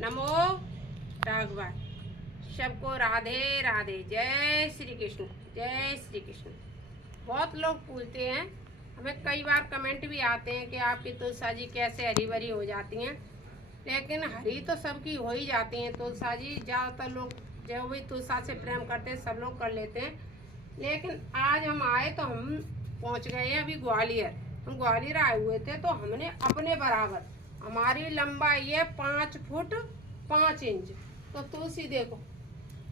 नमो राघवाय। सबको राधे राधे। जय श्री कृष्ण, जय श्री कृष्ण। बहुत लोग पूछते हैं, हमें कई बार कमेंट भी आते हैं कि आपकी तुलसा जी कैसे हरी भरी हो जाती हैं। लेकिन हरी तो सबकी हो ही जाती हैं तुलसा जी। ज़्यादातर लोग जो भी तुलसा से प्रेम करते हैं सब लोग कर लेते हैं। लेकिन आज हम आए तो हम पहुंच गए हैं अभी ग्वालियर। हम ग्वालियर आए हुए थे तो हमने अपने बराबर, हमारी लंबाई है 5 फुट 5 इंच। तो तुलसी देखो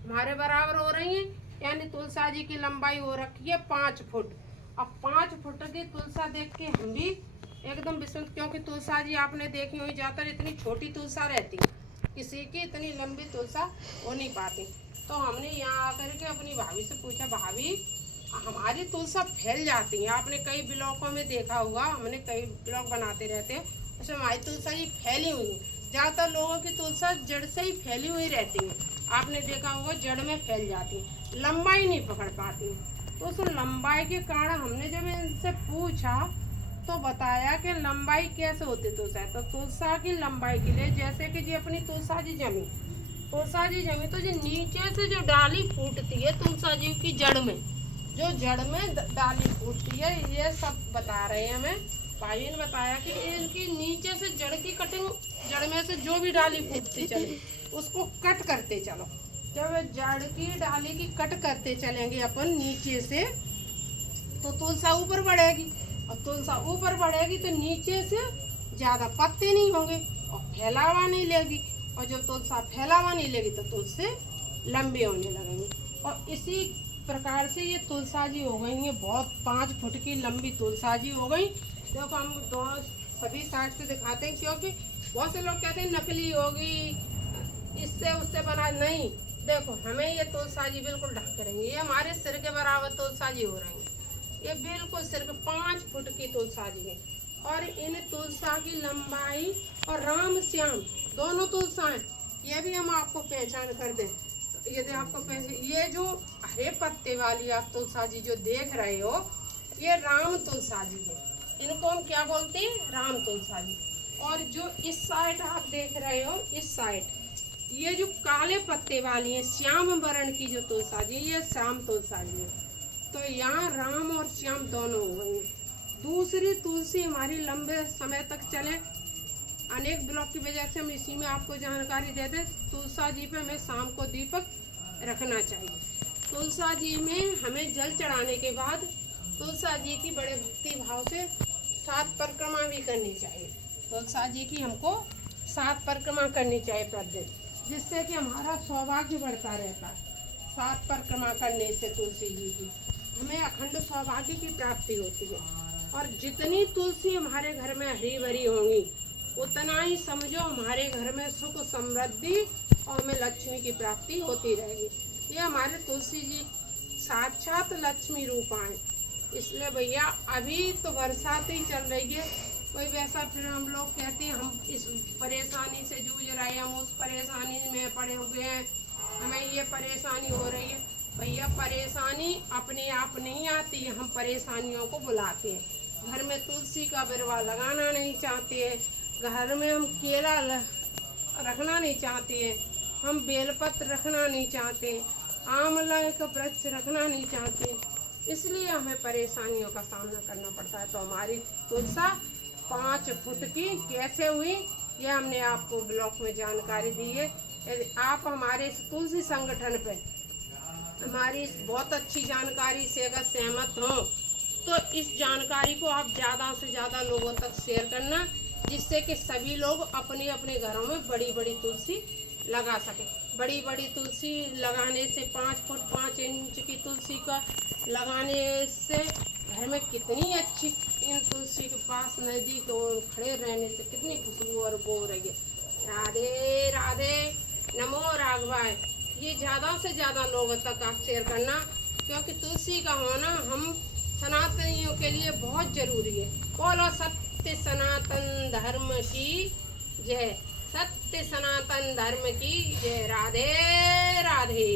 हमारे बराबर हो रही है, यानी तुलसा जी की लंबाई हो रखी है 5 फुट। अब 5 फुट की तुलसा देख के हम भी एकदम विस्मित, क्योंकि तुलसा जी आपने देखी हुई ज़्यादातर इतनी छोटी तुलसा रहती, किसी की इतनी लंबी तुलसा हो नहीं पाती। तो हमने यहाँ आकर के अपनी भाभी से पूछा, भाभी हमारी तुलसा फैल जाती है, आपने कई ब्लॉकों में देखा होगा, हमने कई ब्लॉग बनाते रहते हैं, उसमें हमारी तुलसा जी फैली हुई है। ज़्यादातर लोगों की तुलसा जड़ से ही फैली हुई रहती है, आपने देखा होगा जड़ में फैल जाती है, लंबाई नहीं पकड़ पाती है। तो उस लंबाई के कारण हमने जब इनसे पूछा तो बताया कि लंबाई कैसे होती तुलसा है। तो तुलसा की लंबाई के लिए, जैसे कि जी अपनी तुलसा जी जमी, तुलसा जी जमी तो जी नीचे से जो डाली फूटती है तुलसा जी की जड़ में, जो जड़ में डाली फूटती है, ये सब बता रहे हैं हमें। भाई ने बताया कि इनकी नीचे से जड़ की कटिंग, जड़ में से जो भी डाली फूटती चले उसको कट करते चलो। जब जड़ की डाली की कट करते चलेंगे अपन नीचे से, तो तुलसा ऊपर बढ़ेगी, और तुलसा ऊपर बढ़ेगी तो नीचे से ज़्यादा पत्ते नहीं होंगे और फैलावा नहीं लेगी, और जब तुलसा फैलावा नहीं लेगी तो तुलसी लंबी होने लगेंगी। और इसी प्रकार से ये तुलसा जी हो गई है बहुत 5 फुट की लंबी तुलसा जी हो गई। देखो हम दोनों सभी साइड से दिखाते हैं, क्योंकि बहुत से लोग कहते हैं नकली होगी, इससे उससे बना नहीं। देखो हमें ये तुलसा जी बिल्कुल ढक के रहेंगे, ये हमारे सिर के बराबर तुलसा जी हो रही है। ये बिल्कुल सिर के 5 फुट की तुलसा जी है। और इन तुलसा की लंबाई और राम श्याम दोनों तुलसाएं, ये भी हम आपको पहचान कर दें। यदि आपको ये जो हरे पत्ते वाली आप तुलसा जी जो देख रहे हो, ये राम तुलसा जी है। इनको हम क्या बोलते हैं? राम तुलसा जी। और जो इस साइड आप देख रहे हो, इस साइड ये जो काले पत्ते वाली है श्याम वर्ण की जो तुलसा जी, ये श्याम तुलसा जी है। तो यहाँ राम और श्याम दोनों हो गए। दूसरी तुलसी हमारी लंबे समय तक चले, अनेक ब्लॉक की वजह से हम इसी में आपको जानकारी देते। तुलसा जी पे हमें शाम को दीपक रखना चाहिए। तुलसा जी में हमें जल चढ़ाने के बाद तुलसा जी की बड़े भक्ति भाव से 7 परिक्रमा भी करनी चाहिए। तुलसा जी की हमको 7 परिक्रमा करनी चाहिए प्रतिदिन, जिससे कि हमारा सौभाग्य बढ़ता रहता है। 7 परिक्रमा करने से तुलसी जी की हमें अखंड सौभाग्य की प्राप्ति होती है। और जितनी तुलसी हमारे घर में हरी भरी होंगी, उतना ही समझो हमारे घर में सुख समृद्धि और हमें लक्ष्मी की प्राप्ति होती रहेगी। ये हमारे तुलसी जी साक्षात लक्ष्मी रूपा है। इसलिए भैया अभी तो बरसात ही चल रही है, कोई वैसा फिर हम लोग कहते हैं हम इस परेशानी से जूझ रहे हैं, हम उस परेशानी में पड़े हुए हैं, हमें ये परेशानी हो रही है। भैया परेशानी अपने आप नहीं आती है, हम परेशानियों को बुलाते हैं। घर में तुलसी का बिरवा लगाना नहीं चाहते हैं, घर में हम केला रखना नहीं चाहते हैं, हम बेलपत्र रखना नहीं चाहते, आंवला का वृक्ष रखना नहीं चाहते, इसलिए हमें परेशानियों का सामना करना पड़ता है। तो हमारी तुलसा 5 फुट की कैसे हुई, ये हमने आपको ब्लॉग में जानकारी दी है। यदि आप हमारे इस तुलसी संगठन पे हमारी इस बहुत अच्छी जानकारी से अगर सहमत हो, तो इस जानकारी को आप ज़्यादा से ज़्यादा लोगों तक शेयर करना, जिससे कि सभी लोग अपने अपने घरों में बड़ी बड़ी तुलसी लगा सकें। बड़ी बड़ी तुलसी लगाने से 5 फुट 5 इंच की तुलसी का लगाने से घर में कितनी अच्छी, इन तुलसी के पास नज़दीक और खड़े रहने से कितनी खुशबू और बो रही है। राधे राधे, नमो राघवाय। ये ज़्यादा से ज़्यादा लोगों तक आप शेयर करना, क्योंकि तुलसी का होना हम सनातनियों के लिए बहुत ज़रूरी है। बोलो सत्य सनातन धर्म की जय, सत्य सनातन धर्म की जय। राधे राधे।